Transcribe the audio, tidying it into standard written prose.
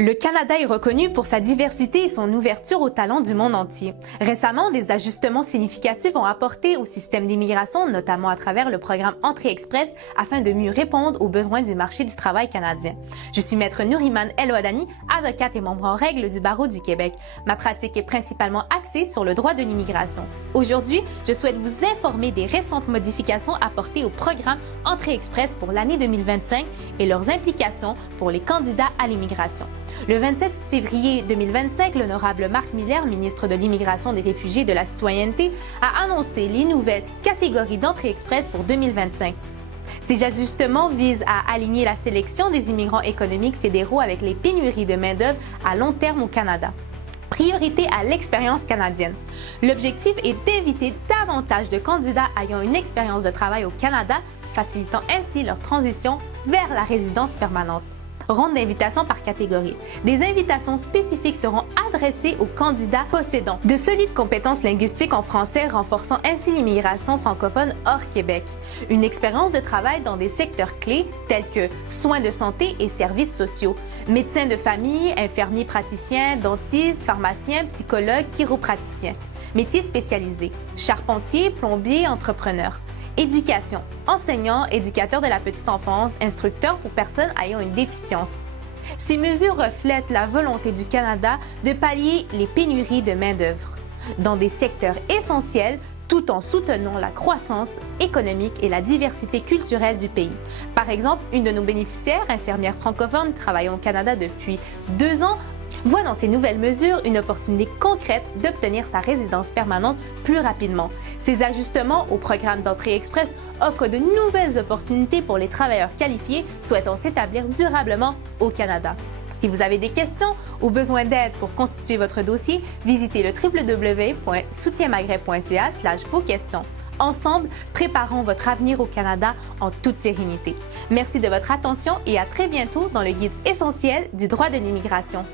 Le Canada est reconnu pour sa diversité et son ouverture aux talents du monde entier. Récemment, des ajustements significatifs ont apporté au système d'immigration, notamment à travers le programme Entrée Express, afin de mieux répondre aux besoins du marché du travail canadien. Je suis maître Nouriman El-Ouadani, avocate et membre en règle du Barreau du Québec. Ma pratique est principalement axée sur le droit de l'immigration. Aujourd'hui, je souhaite vous informer des récentes modifications apportées au programme Entrée Express pour l'année 2025 et leurs implications pour les candidats à l'immigration. Le 27 février 2025, l'honorable Marc Miller, ministre de l'Immigration, des Réfugiés et de la Citoyenneté, a annoncé les nouvelles catégories d'entrée express pour 2025. Ces ajustements visent à aligner la sélection des immigrants économiques fédéraux avec les pénuries de main-d'œuvre à long terme au Canada. Priorité à l'expérience canadienne. L'objectif est d'éviter davantage de candidats ayant une expérience de travail au Canada, facilitant ainsi leur transition vers la résidence permanente. Ronde d'invitations par catégorie. Des invitations spécifiques seront adressées aux candidats possédant de solides compétences linguistiques en français, renforçant ainsi l'immigration francophone hors Québec. Une expérience de travail dans des secteurs clés tels que soins de santé et services sociaux, médecins de famille, infirmiers praticiens, dentistes, pharmaciens, psychologues, chiropraticiens. Métiers spécialisés, charpentiers, plombiers, entrepreneurs. Éducation, enseignants, éducateurs de la petite enfance, instructeurs pour personnes ayant une déficience. Ces mesures reflètent la volonté du Canada de pallier les pénuries de main-d'œuvre dans des secteurs essentiels tout en soutenant la croissance économique et la diversité culturelle du pays. Par exemple, une de nos bénéficiaires, infirmière francophone travaillant au Canada depuis 2 ans, voit dans ces nouvelles mesures une opportunité concrète d'obtenir sa résidence permanente plus rapidement. Ces ajustements au programme d'entrée express offrent de nouvelles opportunités pour les travailleurs qualifiés souhaitant s'établir durablement au Canada. Si vous avez des questions ou besoin d'aide pour constituer votre dossier, visitez le www.soutienmaghreb.ca/vos-questions. Ensemble, préparons votre avenir au Canada en toute sérénité. Merci de votre attention et à très bientôt dans le guide essentiel du droit de l'immigration.